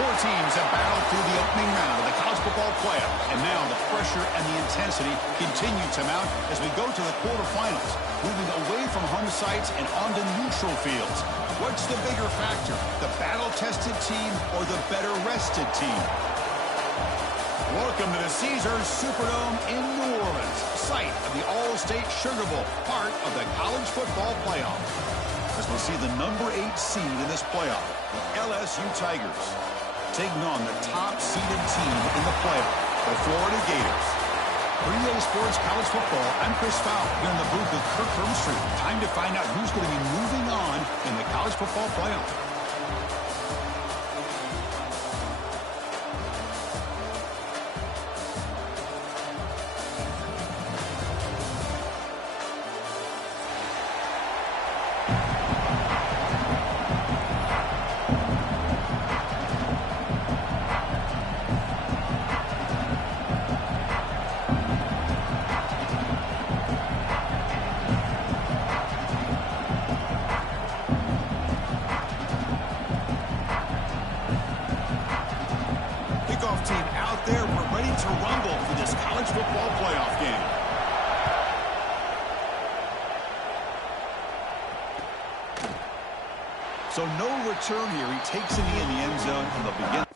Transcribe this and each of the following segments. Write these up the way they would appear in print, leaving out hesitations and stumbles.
Four teams have battled through the opening round of the college football playoff, and now the pressure and the intensity continue to mount as we go to the quarterfinals, moving away from home sites and onto neutral fields. What's the bigger factor, the battle-tested team or the better-rested team? Welcome to the Caesars Superdome in New Orleans, site of the All-State Sugar Bowl, part of the college football playoff. As we'll see the number 8 seed in this playoff, the LSU Tigers, taking on the top-seeded team in the playoff, the Florida Gators. For EA Sports College Football, I'm Chris Fowler here in the booth with Kirk Hermstreet. Time to find out who's going to be moving on in the college football playoff. So no return here. He takes it in the end zone from the beginning.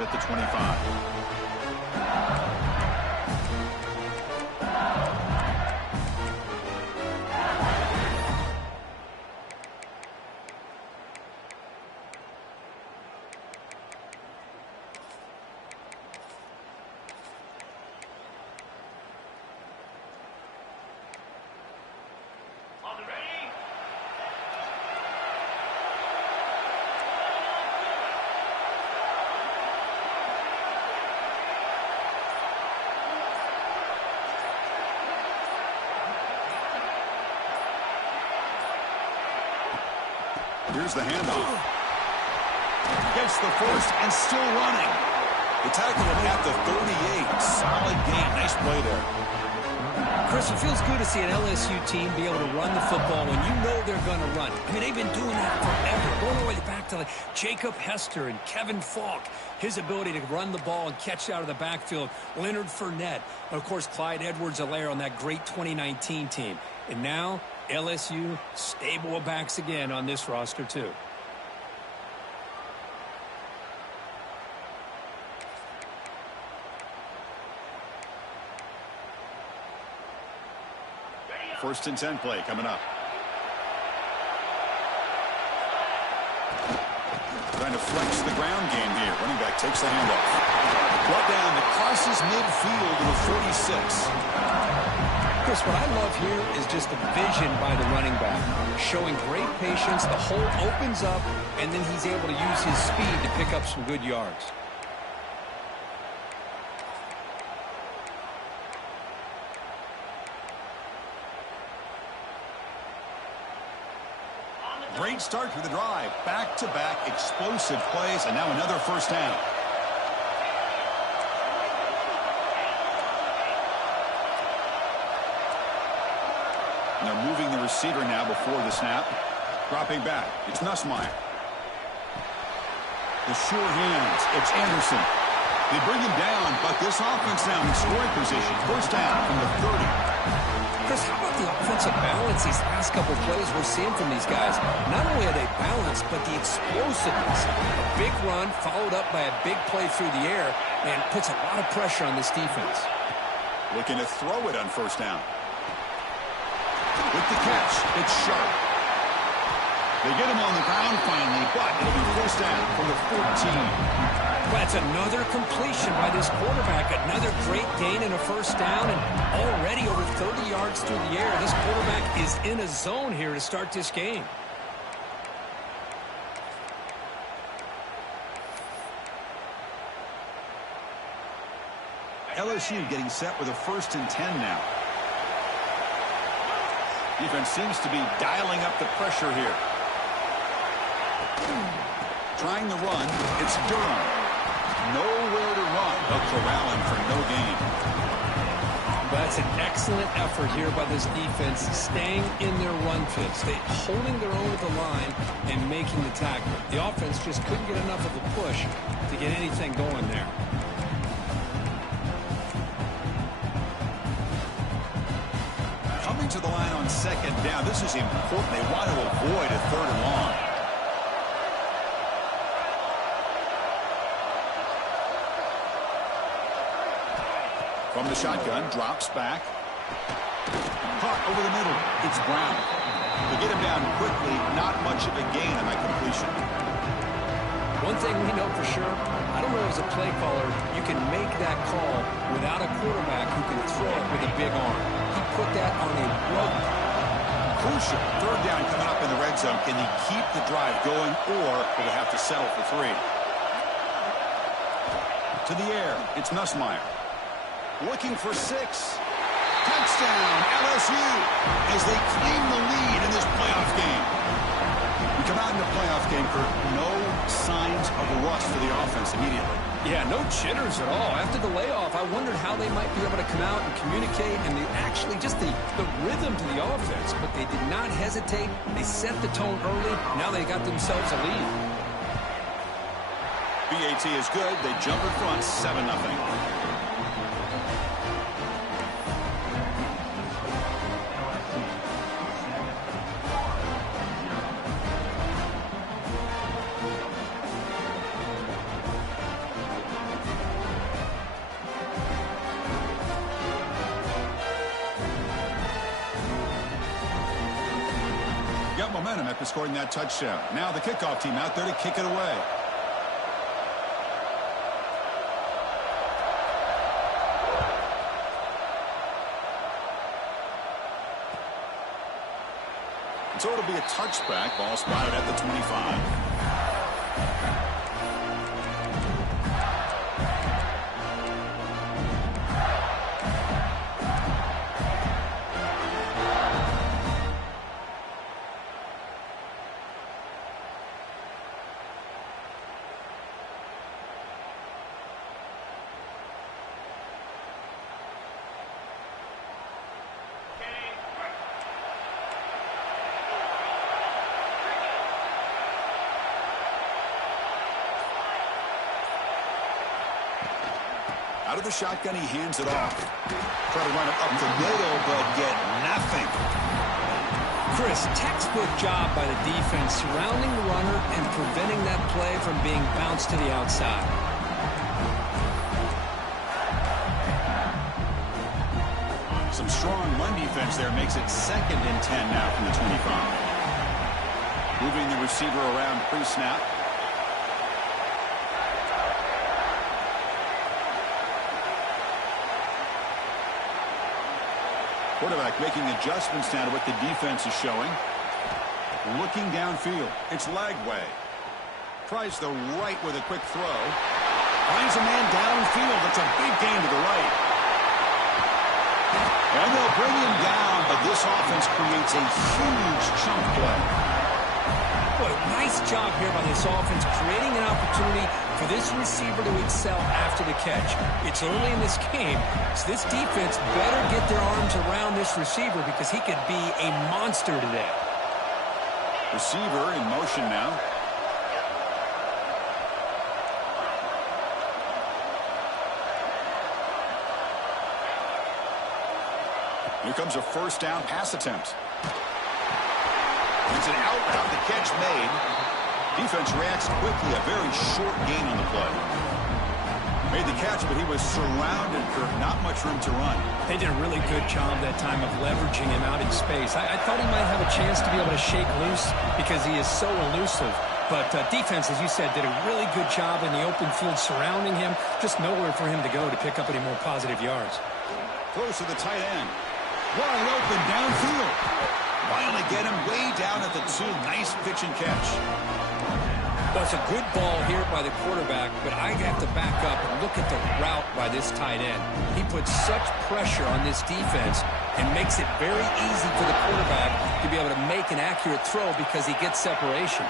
At the 25. Here's the handoff. Gets the first and still running. The tackle him at the 38. Solid gain. Nice play there. Chris, it feels good to see an LSU team be able to run the football when you know they're going to run. I mean, they've been doing that forever. Going all the way back to like Jacob Hester and Kevin Falk. His ability to run the ball and catch out of the backfield. Leonard Fournette. And, of course, Clyde Edwards-Helaire on that great 2019 team. And now LSU stable of backs again on this roster, too. First and 10 play coming up. Trying to flex the ground game here. Running back takes the handoff. Brought down the crosses midfield to the 46. Chris, what I love here is just the vision by the running back. Showing great patience, the hole opens up, and then he's able to use his speed to pick up some good yards. Great start to the drive. Back-to-back explosive plays, and now another first down. And they're moving the receiver now before the snap. Dropping back. It's Nussmeier. The sure hands. It's Anderson. They bring him down, but this offense now in scoring position. First down from the 30. Chris, how about the offensive balance these last couple plays we're seeing from these guys? Not only are they balanced, but the explosiveness. A big run followed up by a big play through the air, and puts a lot of pressure on this defense. Looking to throw it on first down. With the catch, it's sharp. They get him on the ground finally, but it'll be first down from the 14. That's another completion by this quarterback. Another great gain and a first down, and already over 30 yards through the air. This quarterback is in a zone here to start this game. LSU getting set with a 1st and 10 now. Defense seems to be dialing up the pressure here. Trying the run, it's Durham. Nowhere to run. They'll corral him for no gain. That's an excellent effort here by this defense, staying in their run fits. They holding their own at the line and making the tackle. The offense just couldn't get enough of a push to get anything going there. Coming to the line on 2nd down. This is important. They want to avoid a 3rd and long. From the shotgun, drops back. Caught over the middle. It's Brown. They get him down quickly. Not much of a gain on that completion. One thing we know for sure, I don't know as a play caller, you can make that call without a quarterback who can throw it with a big arm. He put that on a rope. Crucial. 3rd down coming up in the red zone. Can he keep the drive going, or will they have to settle for 3? To the air. It's Nussmeier. Looking for 6. Touchdown, LSU, as they claim the lead in this playoff game. We come out in the playoff game for no signs of rust for the offense immediately. Yeah, no jitters at all. After the layoff, I wondered how they might be able to come out and communicate, and actually just the rhythm to the offense. But they did not hesitate. They set the tone early. Now they got themselves a lead. BAT is good. They jump in front, 7-0. Got momentum after scoring that touchdown. Now the kickoff team out there to kick it away. So it'll be a touchback. Ball spotted at the 25. Out of the shotgun, he hands it off. Try to run it up the middle, but get nothing. Chris, textbook job by the defense surrounding the runner and preventing that play from being bounced to the outside. Some strong run defense there makes it 2nd and 10 now from the 25. Moving the receiver around pre-snap. Quarterback making adjustments now to what the defense is showing. Looking downfield. It's Lagway. Tries the right with a quick throw. Finds a man downfield. It's a big gain to the right. And they'll bring him down, but this offense creates a huge chunk play. Boy, nice job here by this offense, creating an opportunity for this receiver to excel after the catch. It's early in this game, so this defense better get their arms around this receiver because he could be a monster today. Receiver in motion now. Here comes a first down pass attempt. It's an out route. The catch made. Defense reacts quickly. A very short gain on the play. Made the catch, but he was surrounded, Kirk. Not much room to run. They did a really good job that time of leveraging him out in space. I thought he might have a chance to be able to shake loose because he is so elusive. But defense, as you said, did a really good job in the open field surrounding him. Just nowhere for him to go to pick up any more positive yards. Close to the tight end. Wide open downfield. Finally get him way down at the 2. Nice pitch and catch. Well, it's a good ball here by the quarterback, but I have to back up and look at the route by this tight end. He puts such pressure on this defense and makes it very easy for the quarterback to be able to make an accurate throw because he gets separation.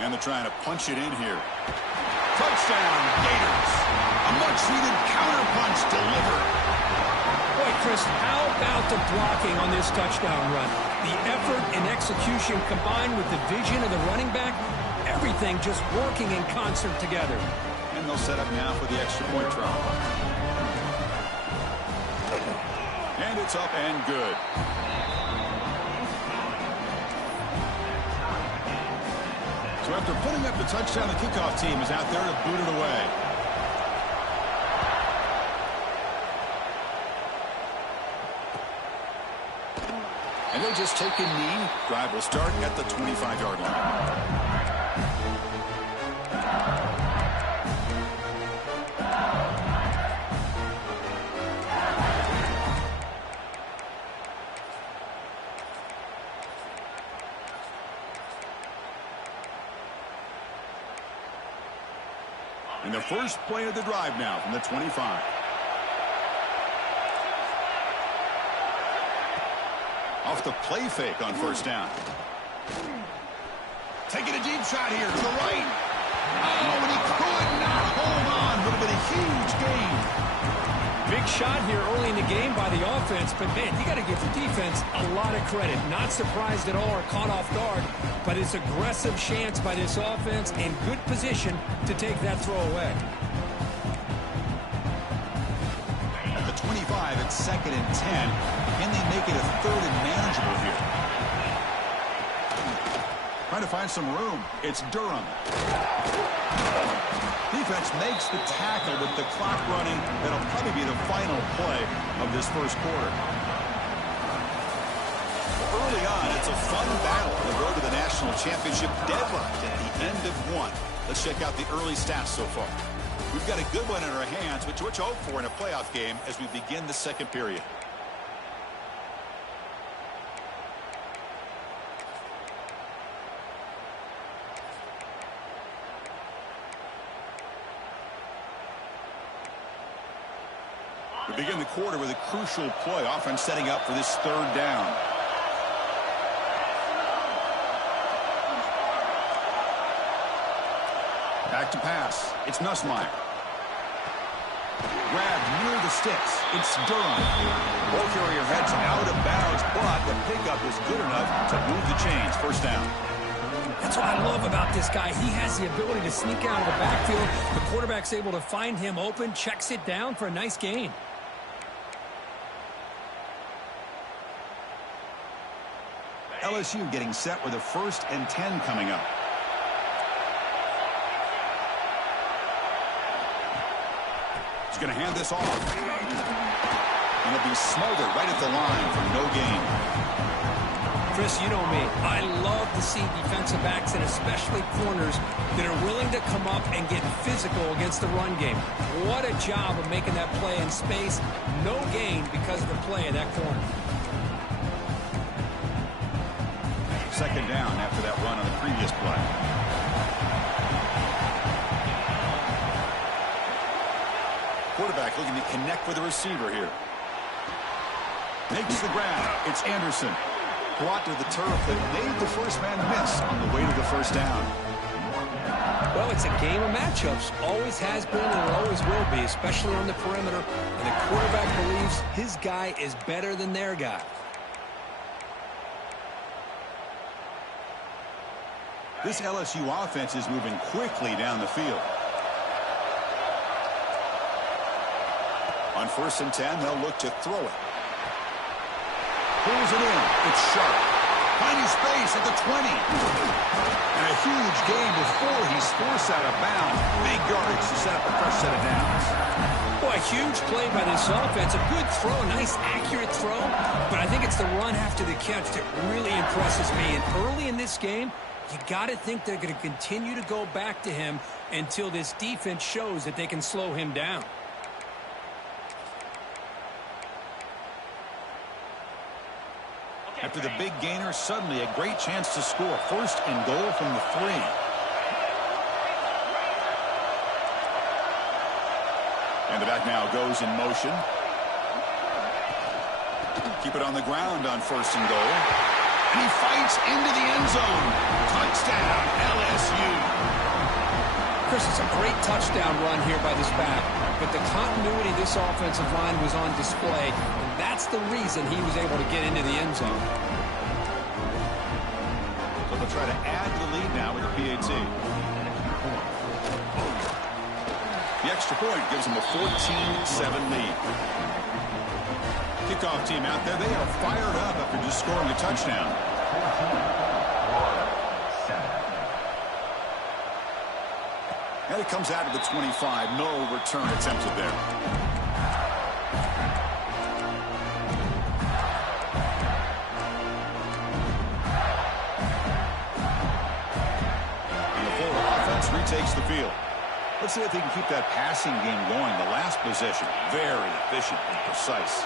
And they're trying to punch it in here. Touchdown, Gators. A much-needed counterpunch delivered. Boy, Chris, how about the blocking on this touchdown run? The effort and execution combined with the vision of the running back, everything just working in concert together. And they'll set up now for the extra point try. And it's up and good. So after putting up the touchdown, the kickoff team is out there to boot it away. And they'll just take a knee. Drive will start at the 25-yard line. And the first play of the drive now from the 25. Off the play fake on first down. Taking a deep shot here to the right. Oh, and he could not hold on. Would have been a huge gain. Big shot here early in the game by the offense, but man, you got to give the defense a lot of credit. Not surprised at all or caught off guard, but it's aggressive chance by this offense in good position to take that throw away. At the 25, it's 2nd and 10. Can they make it a 3rd and manageable here? Trying to find some room. It's Durham. Defense makes the tackle with the clock running. That'll probably be the final play of this first quarter. Early on, it's a fun battle on the road to the national championship, deadlocked at the end of one. Let's check out the early stats so far. We've got a good one in our hands, which we're hope for in a playoff game as we begin the second period. We begin the quarter with a crucial play. Offense setting up for this 3rd down. Back to pass. It's Nussmeier. Grabbed near the sticks. It's Durham. Ball carrier heads out of bounds, but the pickup is good enough to move the chains. First down. That's what I love about this guy. He has the ability to sneak out of the backfield. The quarterback's able to find him open, checks it down for a nice gain. LSU getting set with a 1st and 10 coming up. He's going to hand this off. And it'll be smothered right at the line for no gain. Chris, you know me. I love to see defensive backs and especially corners that are willing to come up and get physical against the run game. What a job of making that play in space. No gain because of the play of that corner. 2nd down after that run on the previous play. Quarterback looking to connect with the receiver here. Makes the grab. It's Anderson. Brought to the turf that made the first man miss on the way to the first down. Well, it's a game of matchups. Always has been and always will be, especially on the perimeter. And the quarterback believes his guy is better than their guy. This LSU offense is moving quickly down the field. On 1st and 10, they'll look to throw it. Pulls it in. It's sharp. Finding space at the 20. And a huge gain before he's forced out of bounds. Big yardage to set up a fresh set of downs. Boy, a huge play by this offense. A good throw, a nice accurate throw. But I think it's the run after the catch that really impresses me. And early in this game, you got to think they're going to continue to go back to him until this defense shows that they can slow him down. After the big gainer, suddenly a great chance to score. 1st and goal from the 3. And the back now goes in motion. Keep it on the ground on 1st and goal. And he fights into the end zone. Touchdown, LSU. Chris, it's a great touchdown run here by this back. But the continuity of this offensive line was on display. And that's the reason he was able to get into the end zone. So they'll try to add to the lead now with the PAT. The extra point gives them a 14-7 lead. Kickoff team out there. They are fired up after just scoring a touchdown. And it comes out of the 25. No return attempted there. And the full offense retakes the field. Let's see if they can keep that passing game going. The last possession, very efficient and precise.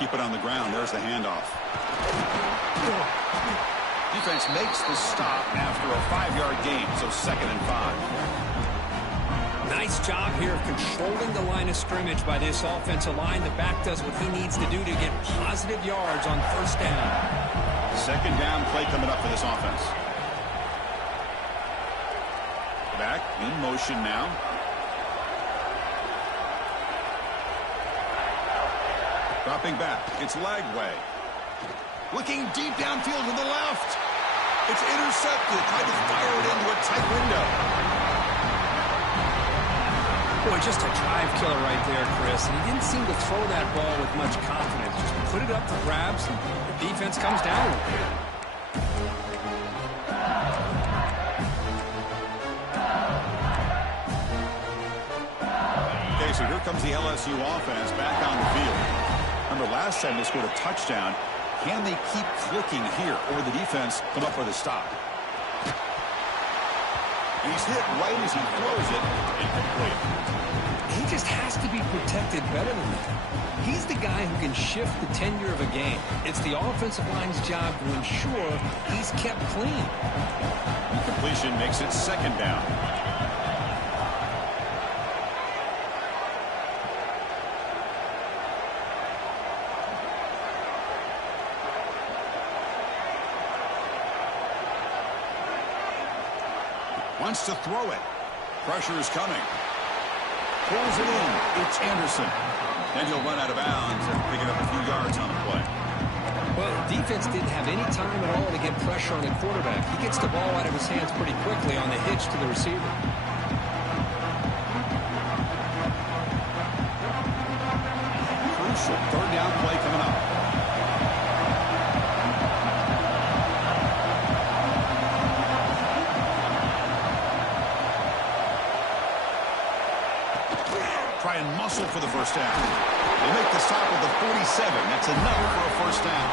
Keep it on the ground. There's the handoff. Defense makes the stop after a 5-yard gain, so 2nd and 5. Nice job here of controlling the line of scrimmage by this offensive line. The back does what he needs to do to get positive yards on 1st down. 2nd down play coming up for this offense. Back in motion now. Dropping back. It's Lagway. Looking deep downfield to the left. It's intercepted. Tried to fire it into a tight window. Boy, just a drive killer right there, Chris. And he didn't seem to throw that ball with much confidence. Just put it up for grabs, and the defense comes down with it. Okay, so here comes the LSU offense back on the field. Remember, last time they scored a touchdown. Can they keep clicking here, or the defense come up with a stop? He's hit right as he throws it. Incomplete. He just has to be protected better than that. He's the guy who can shift the tenure of a game. It's the offensive line's job to ensure he's kept clean. Incompletion makes it 2nd down. Wants to throw it. Pressure is coming. Pulls it in. It's Anderson. Then he'll run out of bounds and pick it up a few yards on the play. Well, the defense didn't have any time at all to get pressure on the quarterback. He gets the ball out of his hands pretty quickly on the hitch to the receiver. Crucial 3rd down play coming up. Try and muscle for the 1st down. They make the stop at the 47. That's enough for a 1st down.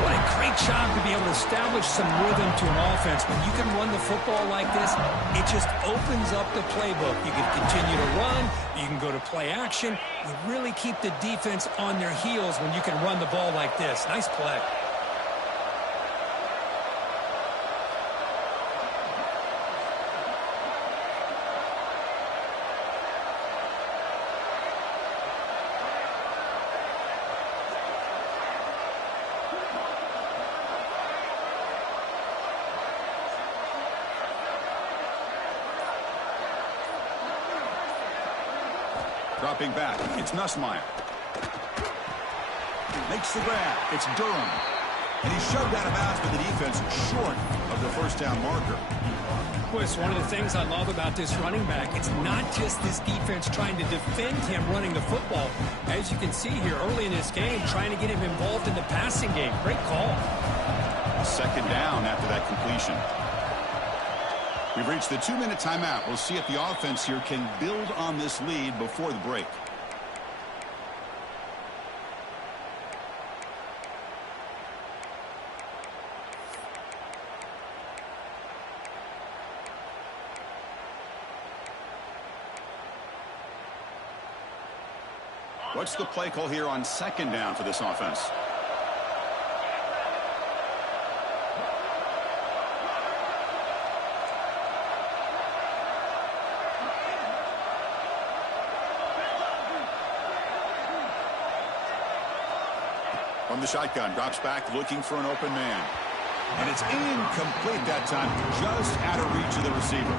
What a great job to be able to establish some rhythm to an offense. When you can run the football like this, it just opens up the playbook. You can continue to run. You can go to play action. You really keep the defense on their heels when you can run the ball like this. Nice play. Dropping back, it's Nussmeier. Makes the grab, it's Durham. And he's shoved out of bounds by the defense short of the first down marker. Well, it's one of the things I love about this running back. It's not just this defense trying to defend him running the football. As you can see here early in this game, trying to get him involved in the passing game. Great call. Second down after that completion. We've reached the 2-minute timeout. We'll see if the offense here can build on this lead before the break. What's the play call here on second down for this offense? From the shotgun, drops back, looking for an open man. And it's incomplete that time, just out of reach of the receiver.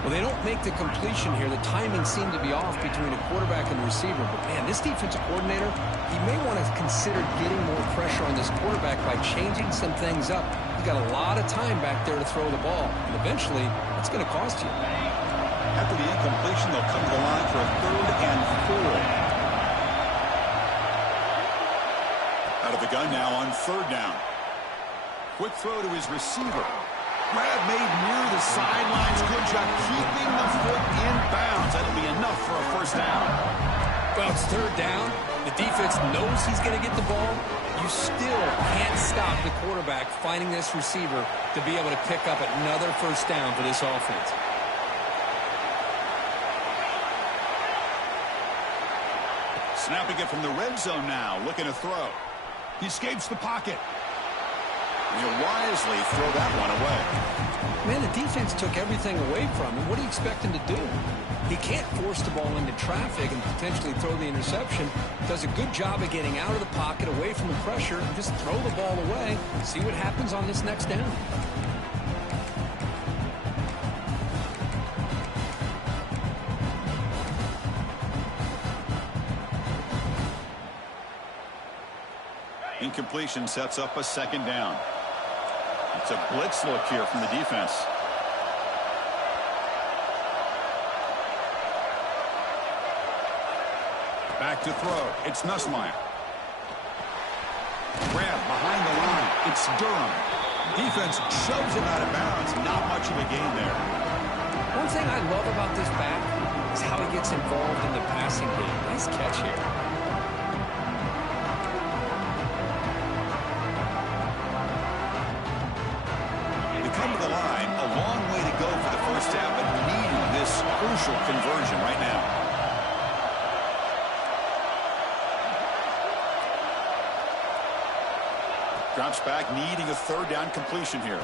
Well, they don't make the completion here. The timing seemed to be off between the quarterback and the receiver. But, man, this defensive coordinator, he may want to consider getting more pressure on this quarterback by changing some things up. He's got a lot of time back there to throw the ball. And eventually, it's going to cost you. After the incompletion, they'll come to the line for a 3rd and 4. Out of the gun now on 3rd down. Quick throw to his receiver. Grab made near the sidelines. Good job keeping the foot in bounds. That'll be enough for a first down. Well, it's 3rd down. The defense knows he's going to get the ball. You still can't stop the quarterback finding this receiver to be able to pick up another first down for this offense. Snapping it from the red zone now. Looking to throw. He escapes the pocket. He'll wisely throw that one away. Man, the defense took everything away from him. What do you expect him to do? He can't force the ball into traffic and potentially throw the interception. Does a good job of getting out of the pocket, away from the pressure, and just throw the ball away. See what happens on this next down. Incompletion sets up a 2nd down. It's a blitz look here from the defense. Back to throw. It's Nussmeier. Grab behind the line. It's Durham. Defense shoves him out of bounds. Not much of a gain there. One thing I love about this back is how he gets involved in the passing game. Nice catch here. But needing this crucial conversion right now. Drops back, needing a 3rd down completion here.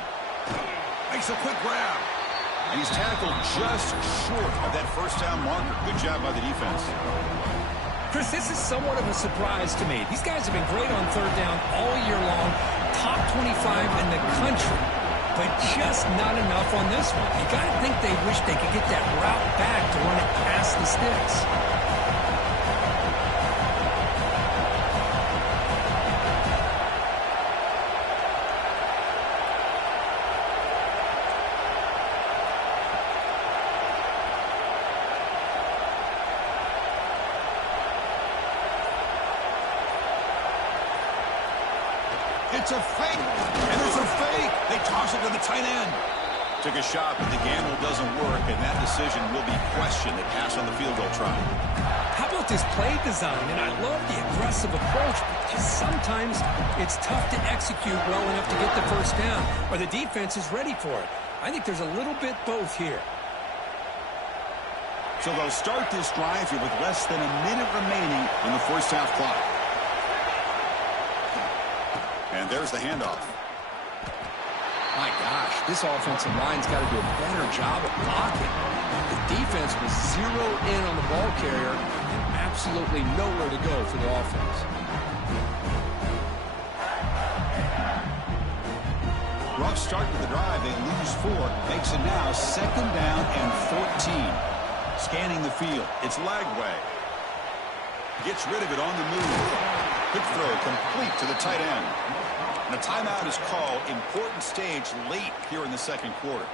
Makes a quick grab. And he's tackled just short of that first down marker. Good job by the defense. Chris, this is somewhat of a surprise to me. These guys have been great on 3rd down all year long. Top 25 in the country. But just not enough on this one. You got to think they wish they could get that route back to run it past the sticks. It's a fake, and it's a fake. They toss it to the tight end. Took a shot, but the gamble doesn't work, and that decision will be questioned. They pass on the field goal try. How about this play design? And I love the aggressive approach, but just sometimes it's tough to execute well enough to get the first down, or the defense is ready for it. I think there's a little bit both here. So they'll start this drive here with less than a minute remaining on the first half clock. And there's the handoff. My gosh, this offensive line's got to do a better job of blocking. The defense was zeroed in on the ball carrier and absolutely nowhere to go for the offense. Rough start to the drive. They lose 4. Makes it now 2nd down and 14. Scanning the field. It's Lagway. Gets rid of it on the move. Quick throw complete to the tight end. And a timeout is called. Important stage late here in the second quarter.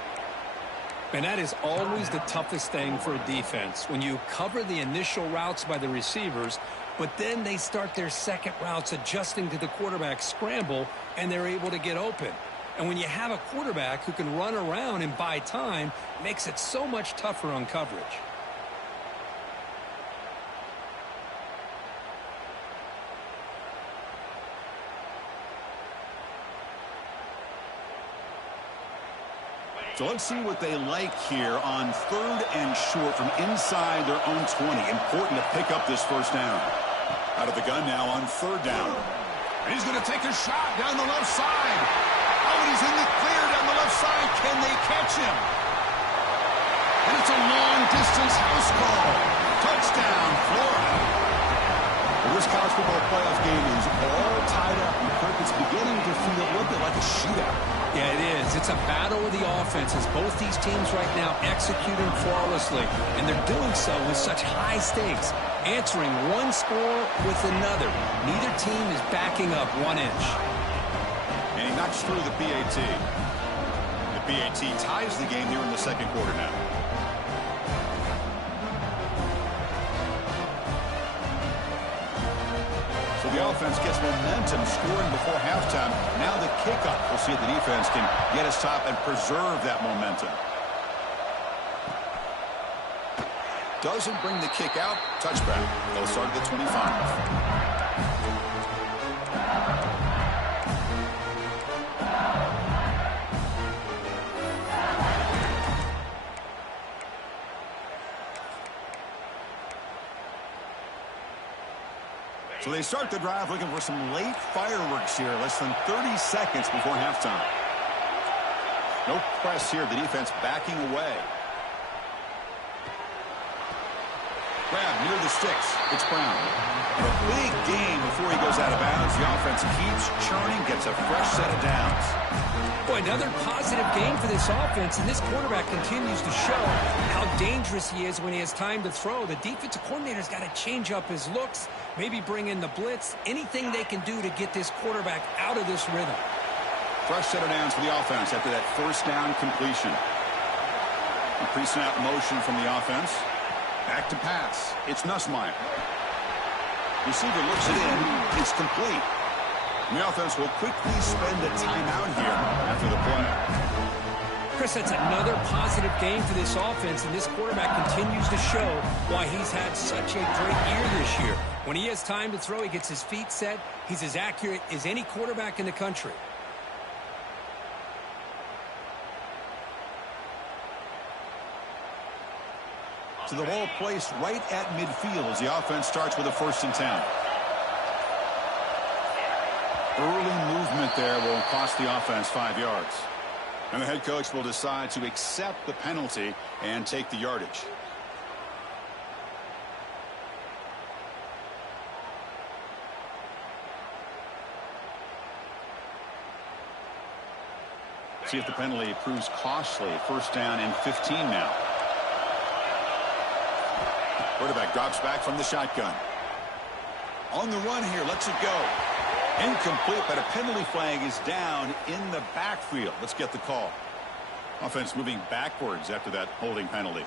And that is always the toughest thing for a defense. When you cover the initial routes by the receivers, but then they start their second routes adjusting to the quarterback scramble, and they're able to get open. And when you have a quarterback who can run around and buy time, it makes it so much tougher on coverage. So let's see what they like here on 3rd and short from inside their own 20. Important to pick up this first down. Out of the gun now on 3rd down. And he's going to take a shot down the left side. Oh, and he's in the clear down the left side. Can they catch him? And it's a long-distance house call. Touchdown, Florida. Well, this college football playoff game is all tied up. And Kirk, it's beginning to feel a little bit like a shootout. Yeah, it is. It's a battle of the offenses. Both these teams right now executing flawlessly, and they're doing so with such high stakes, answering one score with another. Neither team is backing up 1 inch. And he knocks through the PAT. The PAT ties the game here in the second quarter now. So the offense gets momentum, scoring before halftime. Now the kickoff. We'll see if the defense can get us top and preserve that momentum. Doesn't bring the kick out. Touchback. They'll start at the 25. So they start the drive looking for some late fireworks here. Less than 30 seconds before halftime. No press here. The defense backing away. Grab near the sticks. It's Brown. A big game before he goes out of bounds. The offense keeps churning, gets a fresh set of downs. Boy, another positive game for this offense, and this quarterback continues to show how dangerous he is when he has time to throw. The defensive coordinator's got to change up his looks, maybe bring in the blitz, anything they can do to get this quarterback out of this rhythm. Fresh set of downs for the offense after that first down completion. A pre-snap motion from the offense. Back to pass. It's Nussmeier. Receiver looks it in. It's complete. The offense will quickly spend a timeout here after the play. Chris, that's another positive game for this offense, and this quarterback continues to show why he's had such a great year this year. When he has time to throw, he gets his feet set. He's as accurate as any quarterback in the country. So the ball placed right at midfield as the offense starts with a 1st and 10. Early movement there will cost the offense 5 yards. And the head coach will decide to accept the penalty and take the yardage. See if the penalty proves costly. 1st down and 15 now. Quarterback drops back from the shotgun. On the run here, lets it go. Incomplete, but a penalty flag is down in the backfield. Let's get the call. Offense moving backwards after that holding penalty.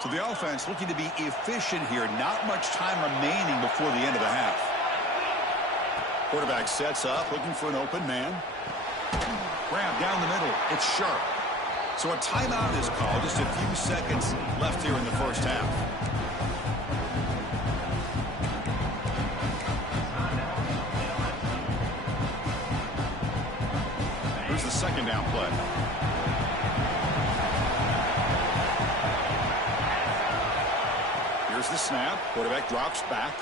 So the offense looking to be efficient here. Not much time remaining before the end of the half. Quarterback sets up, looking for an open man. Grab down the middle. It's sharp. So a timeout is called. Just a few seconds left here in the first half. Here's the 2nd down play. Here's the snap. Quarterback drops back.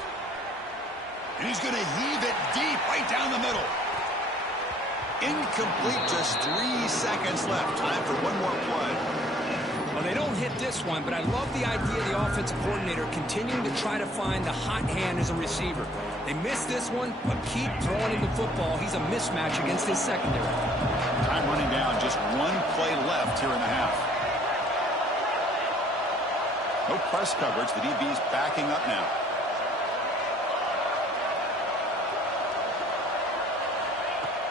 And he's going to heave it deep right down the middle. Incomplete, just 3 seconds left. Time for one more play. Well, they don't hit this one, but I love the idea of the offensive coordinator continuing to try to find the hot hand as a receiver. They missed this one, but keep throwing him the football. He's a mismatch against his secondary. Time running down, just one play left here in the half. No press coverage. The DB's backing up now.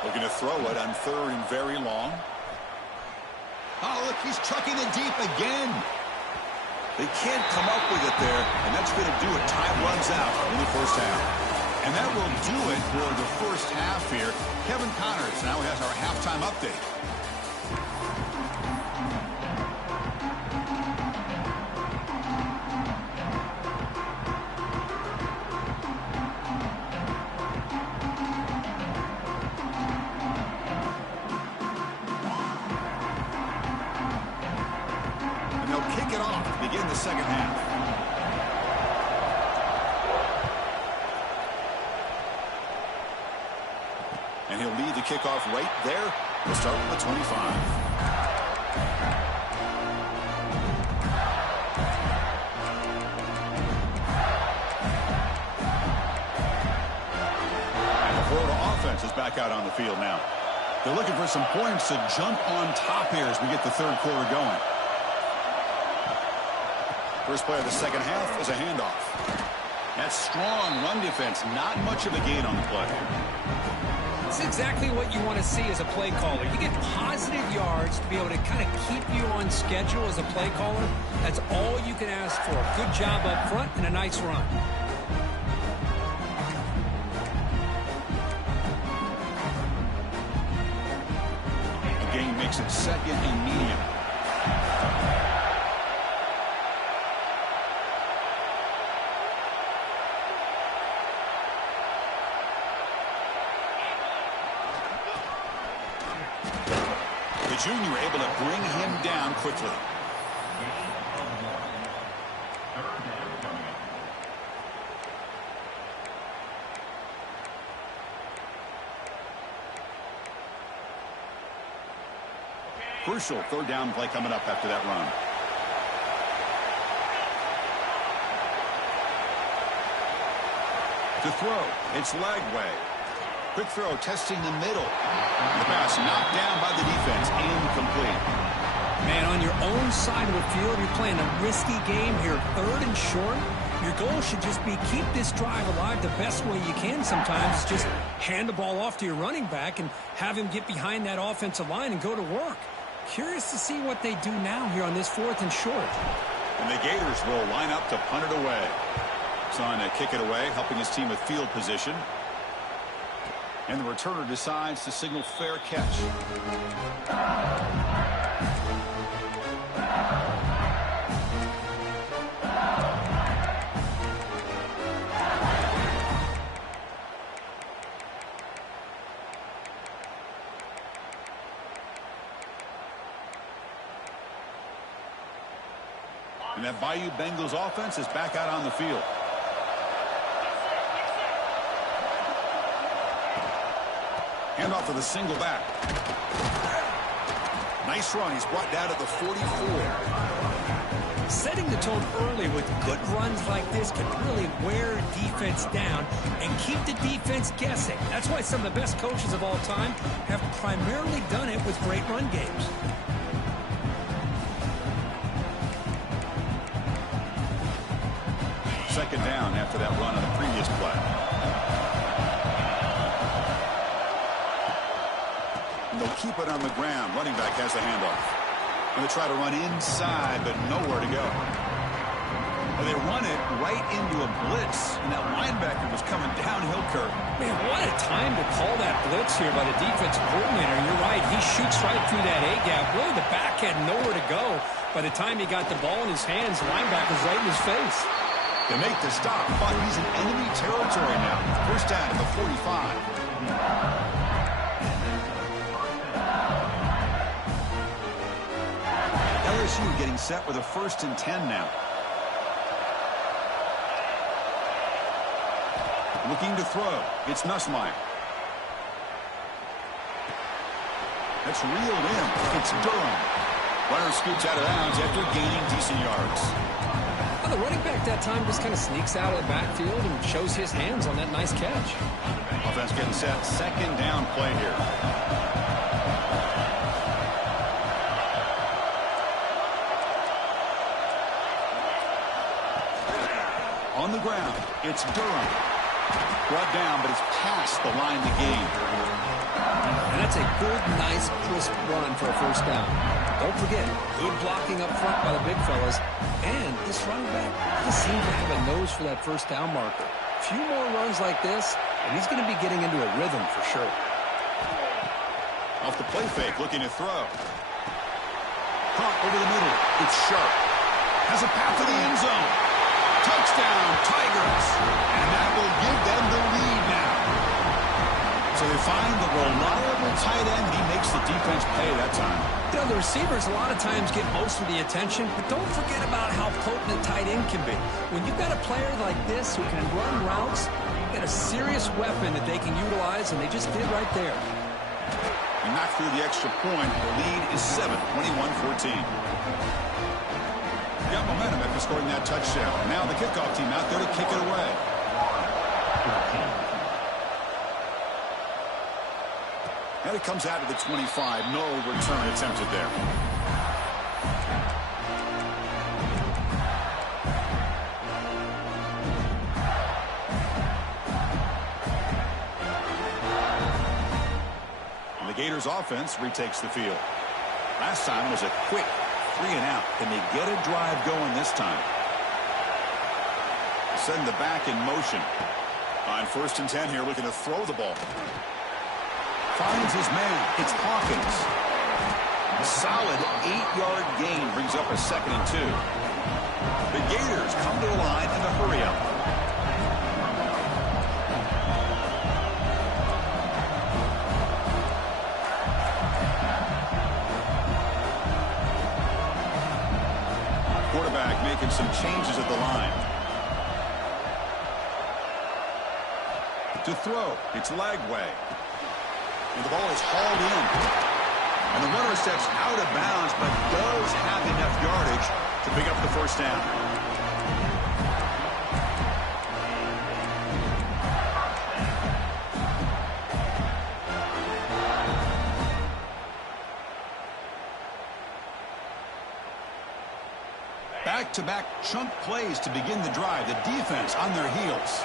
Looking to throw it on 3rd and very long. Oh, look, he's trucking it deep again. They can't come up with it there, and that's going to do it. Time runs out in the first half. And that will do it for the first half here. Kevin Connors now has our halftime update. And they'll kick it off to begin the second half. And he'll lead the kickoff right there. We'll start with the 25. And the Florida offense is back out on the field now. They're looking for some points to jump on top here as we get the third quarter going. First play of the second half is a handoff. That's strong run defense. Not much of a gain on the play. It's exactly what you want to see as a play caller. You get positive yards to be able to kind of keep you on schedule as a play caller. That's all you can ask for. Good job up front and a nice run. The game makes it 2nd and medium. Junior able to bring him down quickly. Crucial 3rd down play coming up after that run. To throw, it's Lagway. Quick throw, testing the middle. The pass knocked down by the defense. Incomplete. Man, on your own side of the field, you're playing a risky game here. 3rd and short. Your goal should just be keep this drive alive the best way you can sometimes. Just hand the ball off to your running back and have him get behind that offensive line and go to work. Curious to see what they do now here on this 4th and short. And the Gators will line up to punt it away. Son to kick it away, helping his team with field position. And the returner decides to signal fair catch. And that Bayou Bengals offense is back out on the field. Hand off to the single back. Nice run. He's brought down to the 44. Setting the tone early with good runs like this can really wear defense down and keep the defense guessing. That's why some of the best coaches of all time have primarily done it with great run games. Second down after that run on the previous play. And they'll keep it on the ground. Running back has the handoff. And they try to run inside, but nowhere to go. And they run it right into a blitz, and that linebacker was coming downhill curve. Man, what a time to call that blitz here by the defensive coordinator. You're right. He shoots right through that A-gap. Really, the back had nowhere to go. By the time he got the ball in his hands, the linebacker's right in his face. They make the stop, but he's in enemy territory now. First down at the 45. LSU getting set with a 1st and 10 now. Looking to throw. It's Nussmeier. That's reeled in. It's Durham. Runner scoots out of bounds after gaining decent yards. Well, the running back that time just kind of sneaks out of the backfield and shows his hands on that nice catch. Offense getting set. Second down play here. On the ground, it's Durham. Brought down, but it's past the line to gain. And that's a good, nice, crisp run for a first down. Don't forget, good blocking up front by the big fellas. And this running back just seems to have a nose for that first down marker. A few more runs like this, and he's going to be getting into a rhythm for sure. Off the play fake, looking to throw. Caught over the middle. It's sharp. Has a path to the end zone. Touchdown, Tigers. And that will give them the lead now. So they find the reliable tight end, and he makes the defense pay that time. You know, the receivers a lot of times get most of the attention, but don't forget about how potent a tight end can be. When you've got a player like this who can run routes, you get a serious weapon that they can utilize, and they just did right there. And knocked through the extra point. The lead is 7, 21-14. Got momentum after scoring that touchdown. Now the kickoff team out there to kick it away. And it comes out to the 25. No return attempted there. And the Gators offense retakes the field. Last time was a quick 3 and out. Can they get a drive going this time? Send the back in motion. On 1st and 10 here, looking to throw the ball. Finds his man. It's Hawkins. A solid 8-yard gain brings up a 2nd and 2. The Gators come to the line in the hurry up. Quarterback making some changes at the line. To throw, it's Lagway. And the ball is hauled in. And the runner steps out of bounds, but does have enough yardage to pick up the first down. Back-to-back chunk plays to begin the drive. The defense on their heels.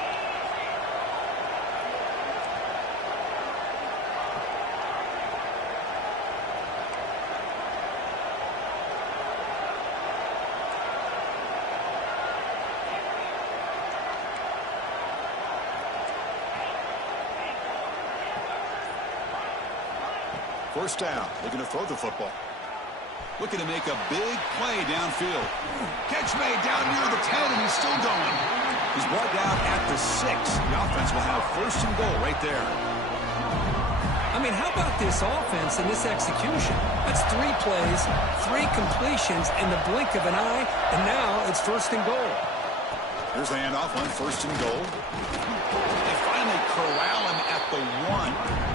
First down, looking to throw the football. Looking to make a big play downfield. Catch made down near the 10, and he's still going. He's brought down at the 6. The offense will have 1st and goal right there. I mean, how about this offense and this execution? That's 3 plays, 3 completions in the blink of an eye, and now it's 1st and goal. Here's the handoff on 1st and goal. They finally corral him at the 1.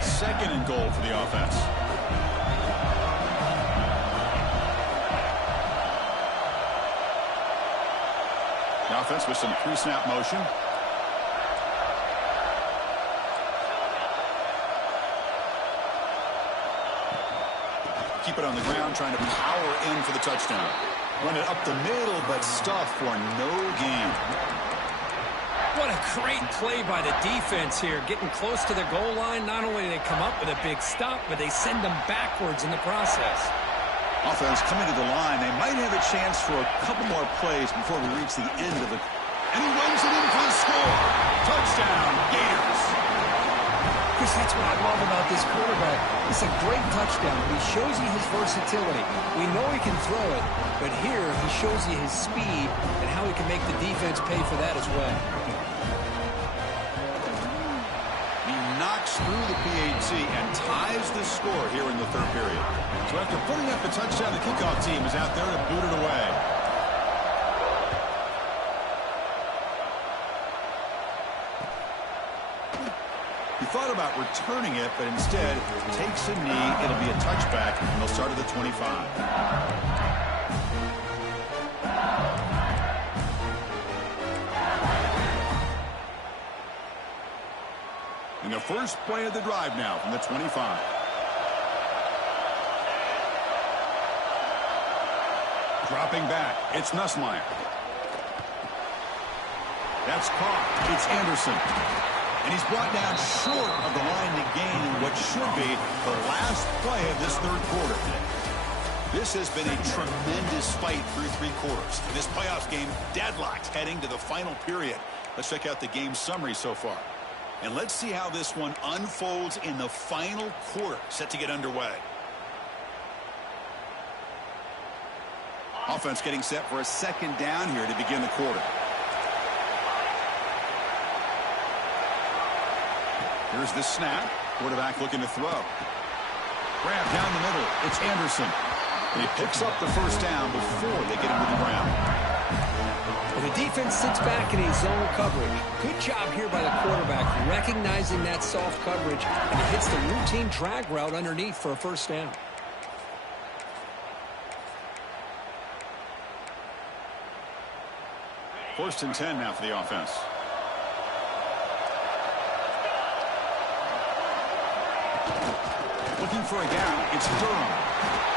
Second and goal for the offense. The offense with some pre-snap motion. Keep it on the ground, trying to power in for the touchdown. Run it up the middle, but stuff for no gain. What a great play by the defense here. Getting close to the goal line, not only do they come up with a big stop, but they send them backwards in the process. Offense coming to the line. They might have a chance for a couple more plays before we reach the end of it. And he runs it in for the score. Touchdown, Gators. Chris, that's what I love about this quarterback. It's a great touchdown. He shows you his versatility. We know he can throw it, but here he shows you his speed and how he can make the defense pay for that as well. He knocks through the PAT and ties the score here in the 3rd period. So after putting up the touchdown, the kickoff team is out there to boot it away. He thought about returning it, but instead takes a knee. It'll be a touchback, and they'll start at the 25. And the first play of the drive now from the 25. Dropping back, it's Nussmeier. That's caught. It's Anderson. And he's brought down short of the line to gain in what should be the last play of this third quarter. This has been a tremendous fight through three quarters. In this playoffs game, deadlocked heading to the final period. Let's check out the game summary so far. And let's see how this one unfolds in the final quarter, set to get underway. Offense getting set for a second down here to begin the quarter. Here's the snap. Quarterback looking to throw. Grab down the middle. It's Anderson. And he picks up the first down before they get him to the ground. Well, the defense sits back in a zone coverage. Good job here by the quarterback, recognizing that soft coverage, and he hits the routine drag route underneath for a first down. First and 10 now for the offense. Looking for a gap. It's Durham.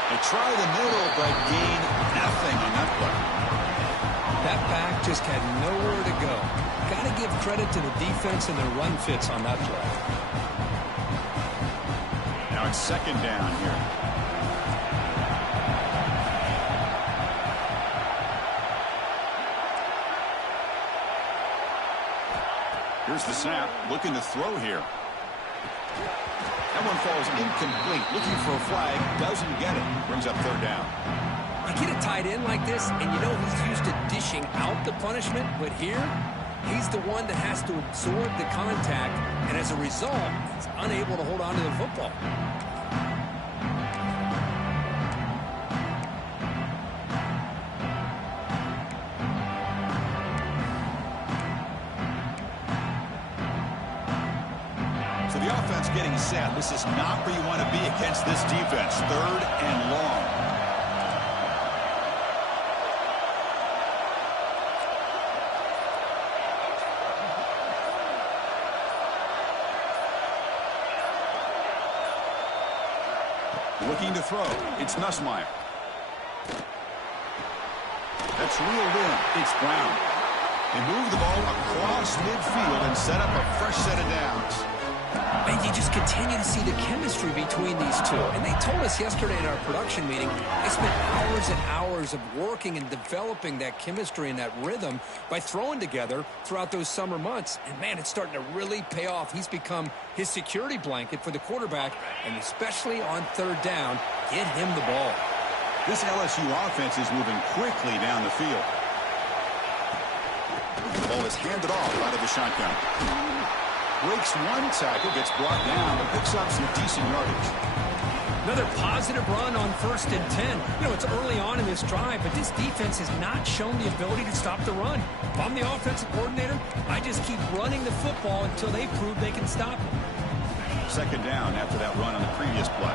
They try the middle, but gain nothing on that play. That back just had nowhere to go. Got to give credit to the defense and their run fits on that play. Now it's second down here. Here's the snap. Looking to throw here. That one falls incomplete. Looking for a flag. Doesn't get it. Brings up third down. You get a tight end like this, and you know he's used to dishing out the punishment, but here, he's the one that has to absorb the contact, and as a result, he's unable to hold on to the football. So the offense getting set. This is not where you want to be against this defense. Third and long. Looking to throw. It's Nussmeier. That's reeled in. It's Brown. They move the ball across midfield and set up a fresh set of downs. And you just continue to see the chemistry between these two. And they told us yesterday in our production meeting, they spent hours and hours of working and developing that chemistry and that rhythm by throwing together throughout those summer months. And, man, it's starting to really pay off. He's become his security blanket for the quarterback, and especially on third down, get him the ball. This LSU offense is moving quickly down the field. The ball is handed off out of the shotgun. Breaks one tackle, gets brought down, but picks up some decent yardage. Another positive run on 1st and 10. You know, it's early on in this drive, but this defense has not shown the ability to stop the run. If I'm the offensive coordinator, I just keep running the football until they prove they can stop it. Second down after that run on the previous play.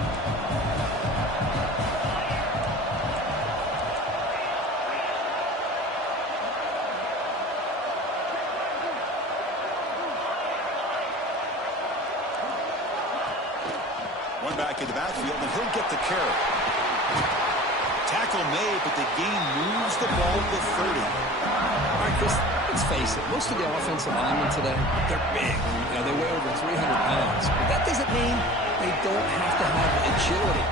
Back in the backfield, and he'll get the carry. Tackle made, but the gain moves the ball to 30. All right, Chris, let's face it. Most of the offensive linemen today, they're big. You know, they weigh over 300 pounds. But that doesn't mean they don't have to have agility.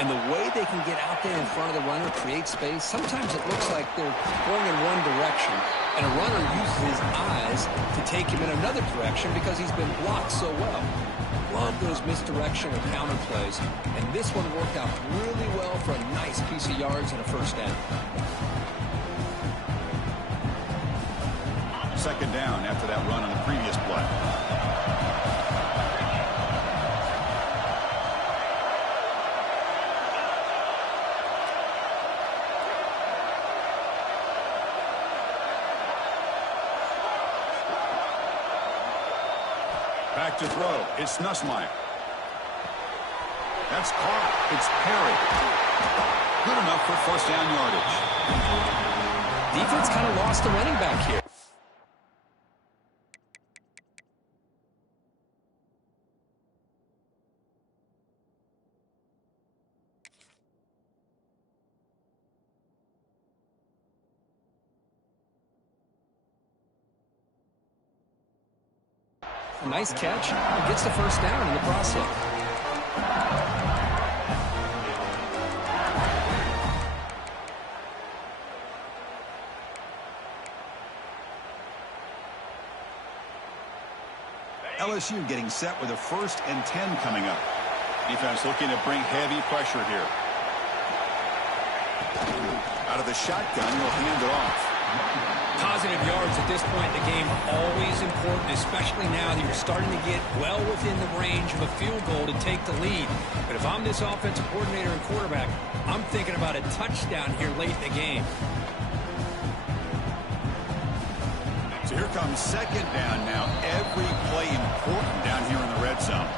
And the way they can get out there in front of the runner, create space, sometimes it looks like they're going in one direction, and a runner uses his eyes to take him in another direction because he's been blocked so well. Love those misdirection or counter plays, and this one worked out really well for a nice piece of yards and a first down. Second down after that run on the previous play. Back to throw. It's Nussmeier. That's caught. It's Perry. Good enough for first down yardage. Defense kind of lost the running back here. A nice catch. He gets the first down in the process. LSU getting set with a 1st and 10 coming up. Defense looking to bring heavy pressure here. Out of the shotgun, he'll hand it off. Positive yards at this point in the game are always important, especially now that you're starting to get well within the range of a field goal to take the lead. But if I'm this offensive coordinator and quarterback, I'm thinking about a touchdown here late in the game. So here comes 2nd down now. Every play important down here in the red zone.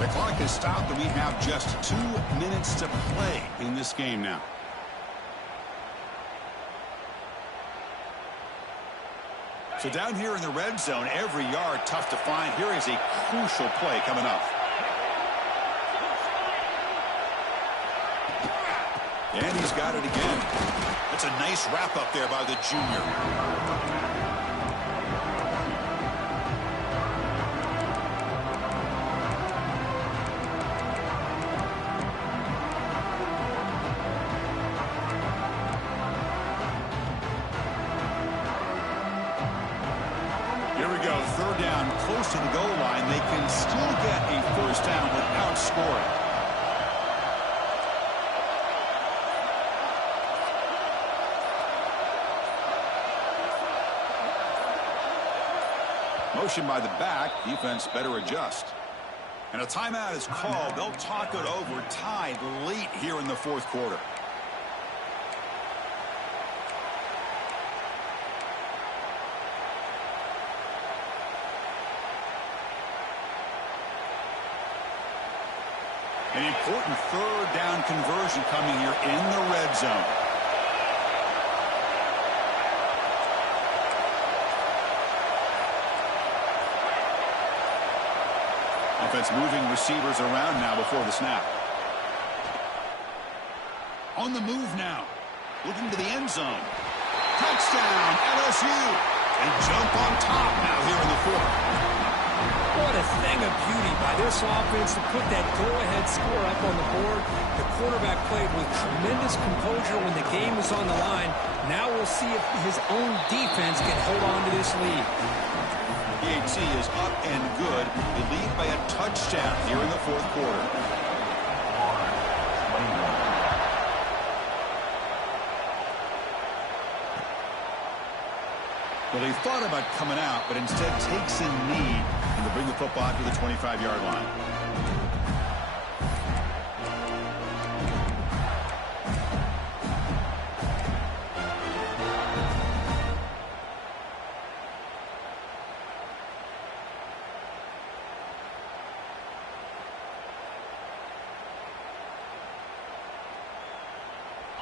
The clock has stopped and we have just 2 minutes to play in this game now. So down here in the red zone, every yard tough to find. Here is a crucial play coming up. And he's got it again. That's a nice wrap up there by the junior. Here we go, 3rd down, close to the goal line. They can still get a 1st down without scoring. Motion by the back. Defense better adjust. And a timeout is called. They'll talk it over. Tied late here in the 4th quarter. An important 3rd down conversion coming here in the red zone. Offense moving receivers around now before the snap. On the move now. Looking to the end zone. Touchdown, LSU. They jump on top now here in the 4th. What a thing of beauty by this offense to put that go-ahead score up on the board. The quarterback played with tremendous composure when the game was on the line. Now we'll see if his own defense can hold on to this lead. PAT is up and good. They lead by a touchdown here in the 4th quarter. Well, they thought about coming out, but instead takes a knee and to bring the football to the 25-yard line.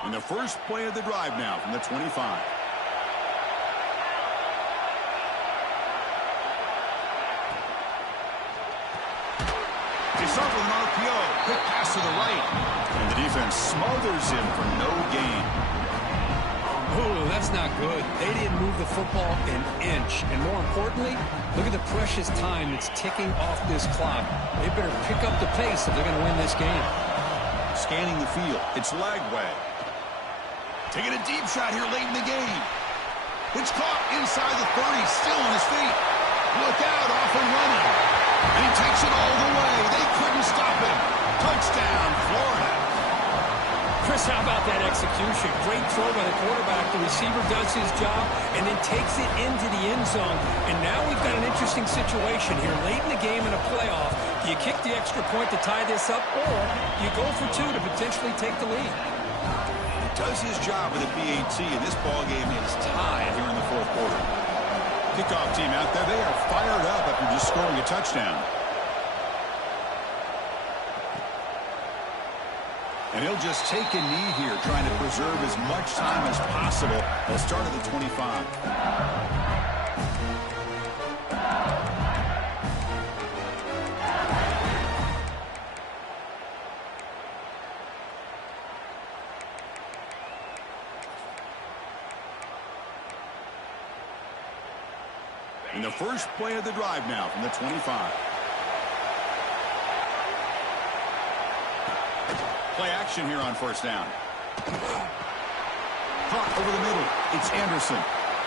And the first play of the drive now from the 25. They start with an RPO. Quick pass to the right. And the defense smothers him for no gain. Oh, that's not good. They didn't move the football an inch. And more importantly, look at the precious time that's ticking off this clock. They better pick up the pace if they're going to win this game. Scanning the field. It's Lagway. Taking a deep shot here late in the game. It's caught inside the 30. Still on his feet. Look out, off and running. And he takes it all the way. They couldn't stop him. Touchdown, Florida. Chris, how about that execution? Great throw by the quarterback. The receiver does his job and then takes it into the end zone. And now we've got an interesting situation here. Late in the game in a playoff, do you kick the extra point to tie this up, or do you go for 2 to potentially take the lead? He does his job with a PAT, and this ball game is tied here in the 4th quarter. Kickoff team out there, they are fired up after just scoring a touchdown. And he'll just take a knee here, trying to preserve as much time as possible. They'll start at the 25. And the first play of the drive now from the 25. Play action here on first down. Caught over the middle. It's Anderson.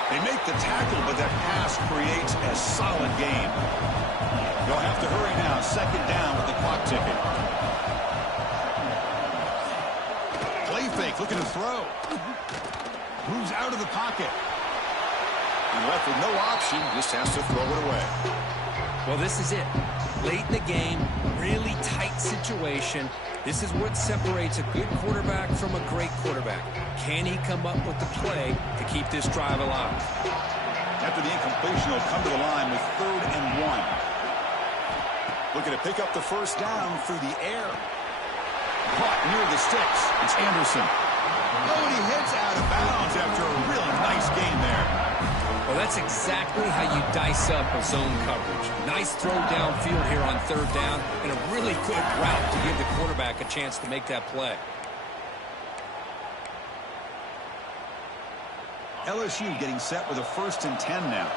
They make the tackle, but that pass creates a solid gain. They'll have to hurry now. Second down with the clock ticking. Play fake, looking to throw. Moves out of the pocket. And left with no option, just has to throw it away. Well, this is it. Late in the game, really tight situation. This is what separates a good quarterback from a great quarterback. Can he come up with the play to keep this drive alive? After the incompletion, he'll come to the line with 3rd and 1. Looking to pick up the first down through the air. Caught near the sticks. It's Anderson. Oh, and he heads out of bounds after a really nice game there. Well, that's exactly how you dice up a zone coverage. Nice throw downfield here on 3rd down, and a really good route to give the quarterback a chance to make that play. LSU getting set with a 1st and 10 now.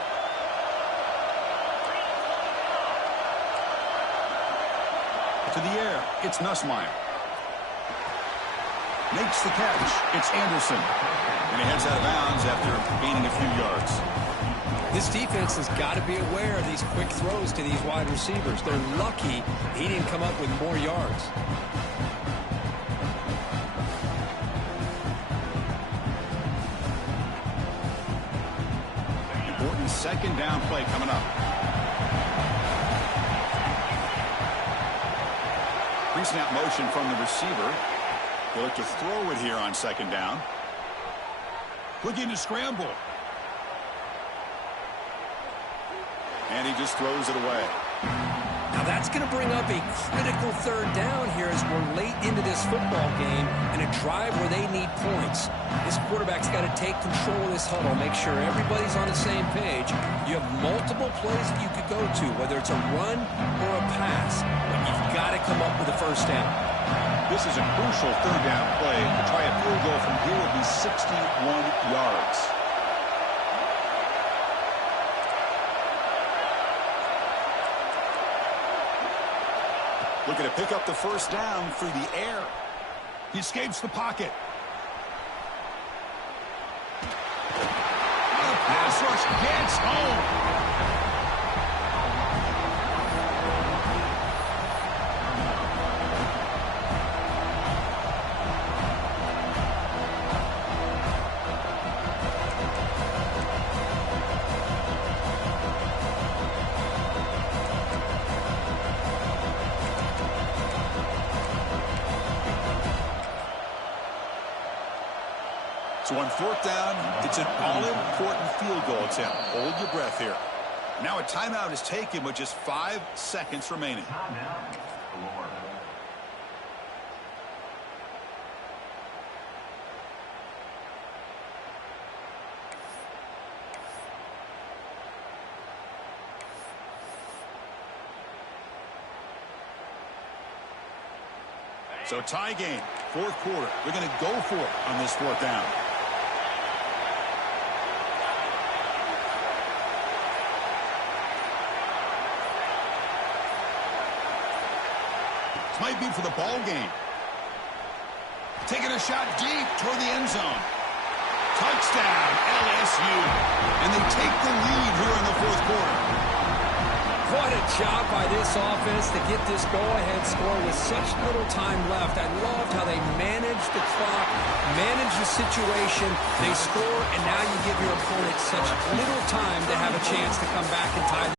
To the air, it's Nussmeier. Makes the catch. It's Anderson. And he heads out of bounds after gaining a few yards. This defense has got to be aware of these quick throws to these wide receivers. They're lucky he didn't come up with more yards. Important second down play coming up. Pre-snap motion from the receiver. He'll look to throw it here on second down. Looking to scramble. And he just throws it away. Now that's going to bring up a critical 3rd down here as we're late into this football game and a drive where they need points. This quarterback's got to take control of this huddle, make sure everybody's on the same page. You have multiple plays that you could go to, whether it's a run or a pass, but you've got to come up with a first down. This is a crucial 3rd down play. To try a field goal from here would be 61 yards. Looking to pick up the first down through the air. He escapes the pocket. The pass rush gets home. So on 4th down, it's an all-important field goal attempt. Hold your breath here. Now a timeout is taken with just 5 seconds remaining. So tie game, 4th quarter. They're going to go for it on this 4th down. Might be for the ball game. Taking a shot deep toward the end zone. Touchdown, LSU. And they take the lead here in the 4th quarter. What a job by this offense to get this go-ahead score with such little time left. I loved how they managed the clock, managed the situation. They score, and now you give your opponent such little time to have a chance to come back and tie the